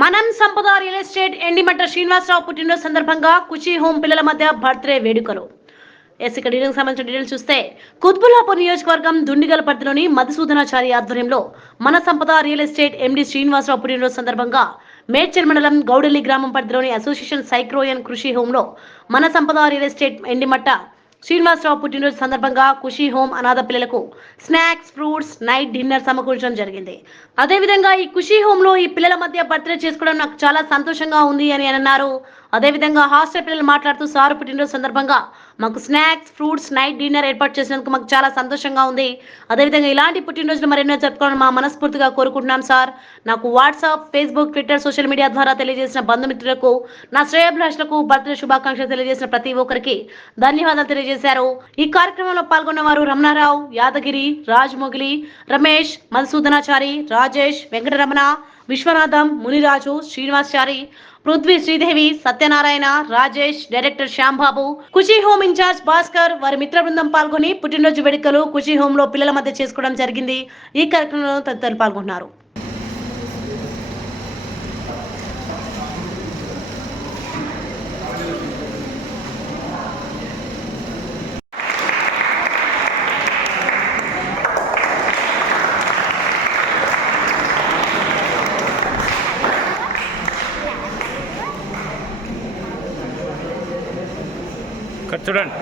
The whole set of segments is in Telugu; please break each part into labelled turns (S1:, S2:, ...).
S1: మనం సంపద రియల్ ఎస్టేట్ ఎండిమట్ట శ్రీనివాసరావు పుట్టినరోజు సందర్భంగా కుచి హోమ్ పిల్లల మధ్య బర్త్డే వేడుకలు. ఎస్ ఇక్కడ సంబంధించిన డీటెయిల్స్ చూస్తే కుత్బుల్లాపూర్ నియోజకవర్గం దుండిగల పరిధిలోని మధుసూదనాచారి ఆధ్వర్యంలో మన సంపద రియల్ ఎస్టేట్ ఎండి శ్రీనివాసరావు పుట్టినరోజు సందర్భంగా మేడ్చల్ మండలం గౌడెల్లి గ్రామం పరిధిలోని అసోసియేషన్ సైక్రోయన్ కృషి హోంలో మన సంపద రియల్ ఎస్టేట్ ఎండిమట్ట శ్రీనివాసరావు పుట్టినరోజు సందర్భంగా ఖుషి హోమ్ అనాథ పిల్లలకు స్నాక్స్ ఫ్రూట్స్ నైట్ డిన్నర్ సమకూర్చడం జరిగింది. అదేవిధంగా ఈ ఖుషి హోమ్లో ఈ పిల్లల మధ్య బర్త్డే చేసుకోవడం నాకు చాలా సంతోషంగా ఉంది అని అన్నారు. అదేవిధంగా హాస్టల్ పిల్లలు మాట్లాడుతూ సారు పుట్టినరోజు సందర్భంగా మాకు స్నాక్స్ ఫ్రూట్స్ నైట్ డిన్నర్ ఏర్పాటు చేసినందుకు మాకు చాలా సంతోషంగా ఉంది. అదేవిధంగా ఇలాంటి పుట్టినరోజులు మరెన్నో జరుపుకోవాలని మా మనస్ఫూర్తిగా కోరుకుంటున్నాం సార్. నాకు WhatsApp Facebook Twitter social media ద్వారా తెలియజేసిన బంధుమిత్రులకు నా శ్రేయభిలాషులకు బర్త్డే శుభాకాంక్షలు తెలియజేసిన ప్రతి ఒక్కరికి ధన్యవాదాలు తెలియజేశారు. ఈ కార్యక్రమంలో పాల్గొన్న వారు Ramanarao Yadagiri Rajmogili Ramesh Madhusudanachari Rajesh Venkataramana Vishwanatham Muniraju Srinivasachari Prithvi Sridevi Satyanarayana Rajesh director Shyambabu Khushi home incharge Bhaskar వారి మిత్ర బృందం పాల్గొని పుట్టినరోజు వేడుకలు ఖుషి హోమ్లో పిల్లల మధ్య చేసుకోవడం జరిగింది. ఈ కార్యక్రమంలో తదితరులు పాల్గొన్నారు
S2: ఇక్కడ చూడండి.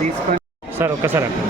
S3: తీసుకొని
S2: సార్ ఒక్కసారి అక్కడ